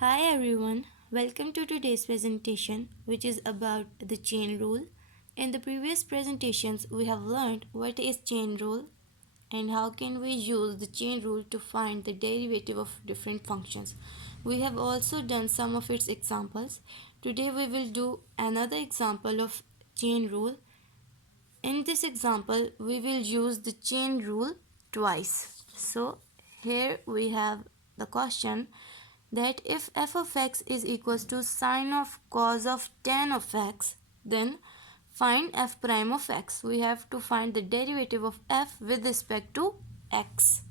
Hi everyone, welcome to today's presentation, which is about the chain rule. In the previous presentations, we have learned what is chain rule and how can we use the chain rule to find the derivative of different functions. We have also done some of its examples. Today we will do another example of chain rule. In this example, we will use the chain rule twice. So here we have the question that if f of x is equals to sine of cos of tan of x, then find f prime of x. We have to find the derivative of f with respect to x.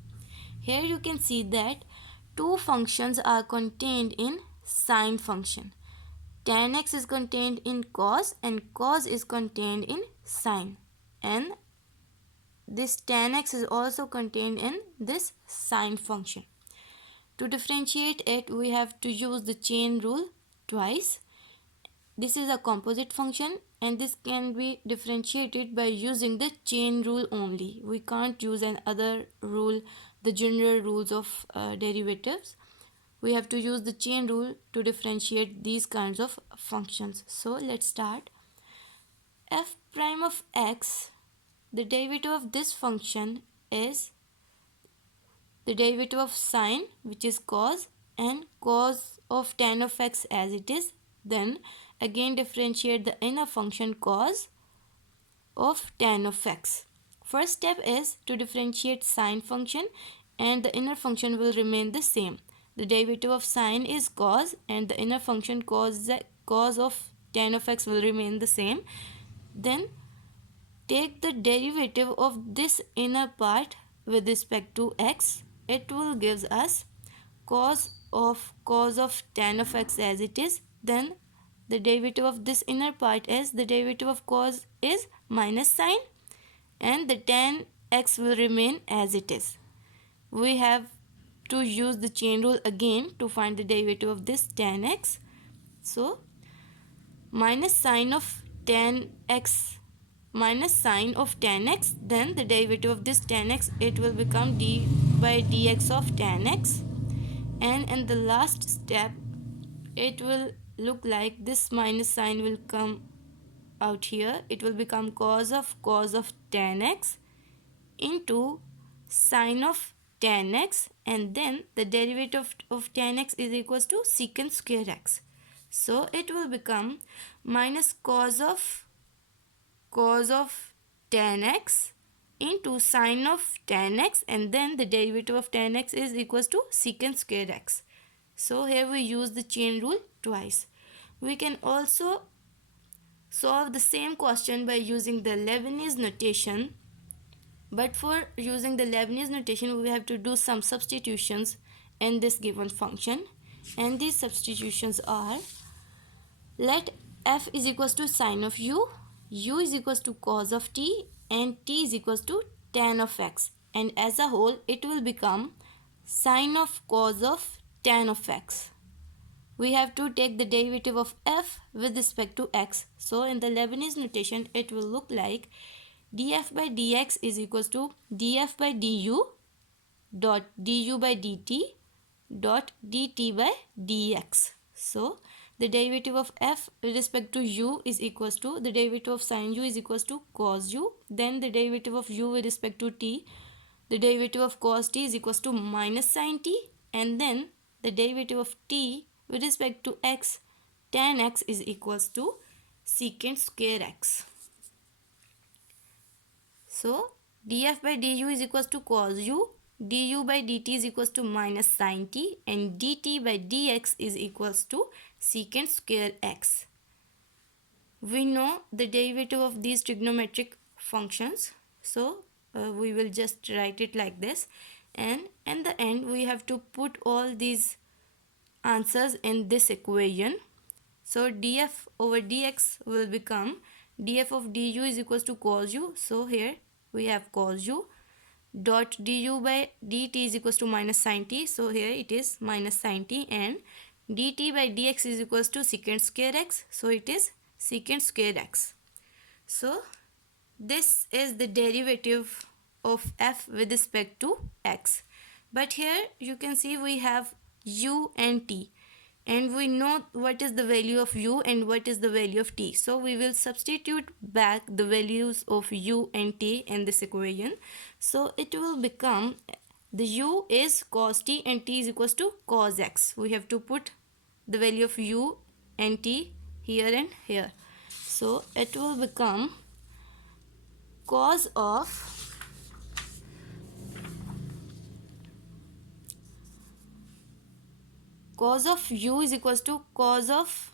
Here you can see that two functions are contained in sine function. Tan x is contained in cos and cos is contained in sine, and this tan x is also contained in this sine function. To differentiate it, we have to use the chain rule twice. This is a composite function and this can be differentiated by using the chain rule only. We can't use another rule, the general rules of derivatives. We have to use the chain rule to differentiate these kinds of functions. So let's start. F prime of x, the derivative of this function is the derivative of sine, which is cos, and cos of tan of x as it is. Then again differentiate the inner function cos of tan of x. First step is to differentiate sine function and the inner function will remain the same. The derivative of sine is cos and the inner function cos of tan of x will remain the same. Then take the derivative of this inner part with respect to x. It will give us cos of tan of x as it is. Then the derivative of this inner part is the derivative of cos is minus sine and the tan x will remain as it is. We have to use the chain rule again to find the derivative of this tan x. So minus sine of tan x minus sine of tan x, then the derivative of this tan x, it will become d by dx of tan x, and in the last step it will look like this minus sign will come out here. It will become cos of tan x into sine of tan x, and then the derivative of tan x is equals to secant square x. So it will become minus cos of tan x into sine of tan x, and then the derivative of tan x is equals to secant square x. So here we use the chain rule twice. We can also solve the same question by using the Leibniz notation, but for using the Leibniz notation we have to do some substitutions in this given function, and these substitutions are: let f is equals to sine of u is equals to cos of t, and t is equals to tan of x, and as a whole it will become sine of cos of tan of x. We have to take the derivative of f with respect to x. So in the Leibniz notation it will look like df by dx is equals to df by du dot du by dt dot dt by dx. So the derivative of f with respect to u is equals to the derivative of sine u is equals to cos u. Then the derivative of u with respect to t, the derivative of cos t is equals to minus sine t, and then the derivative of t with respect to x, tan x is equals to secant square x. So df by du is equals to cos u, du by dt is equals to minus sine t, and dt by dx is equals to secant square x. We know the derivative of these trigonometric functions, so we will just write it like this, and in the end we have to put all these answers in this equation. So df over dx will become df of du is equals to cos u. So here we have cos u dot du by dt is equals to minus sine t. So here it is minus sine t, and dt by dx is equals to secant square x. So it is secant square x. So this is the derivative of f with respect to x. But here you can see we have u and t. and we know what is the value of u and what is the value of t. So we will substitute back the values of u and t in this equation. So it will become the u is cos t and t is equals to cos x. We have to put the value of u and t here and here. So it will become cos of u is equals to cos of,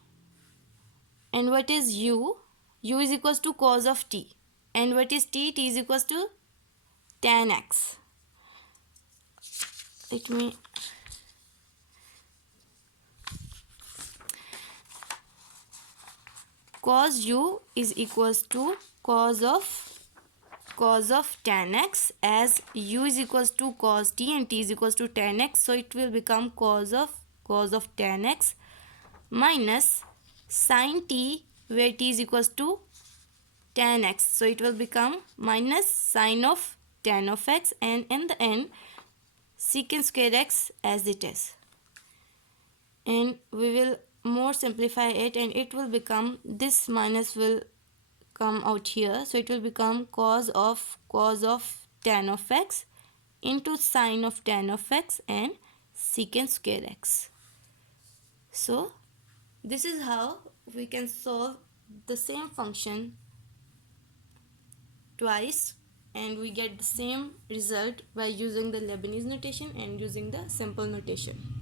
and what is u? U is equals to cos of t. And what is t? T is equals to tan x. Let me cos u is equals to cos of tan x, as u is equals to cos t and t is equals to tan x, so it will become cos of tan x minus sin t, where t is equals to tan x, so it will become minus sin of tan of x, and in the end secant square x as it is. And we will more simplify it, and it will become, this minus will come out here, so it will become cos of tan of x into sin of tan of x and secant square x. So this is how we can solve the same function twice, and we get the same result by using the Leibniz notation and using the simple notation.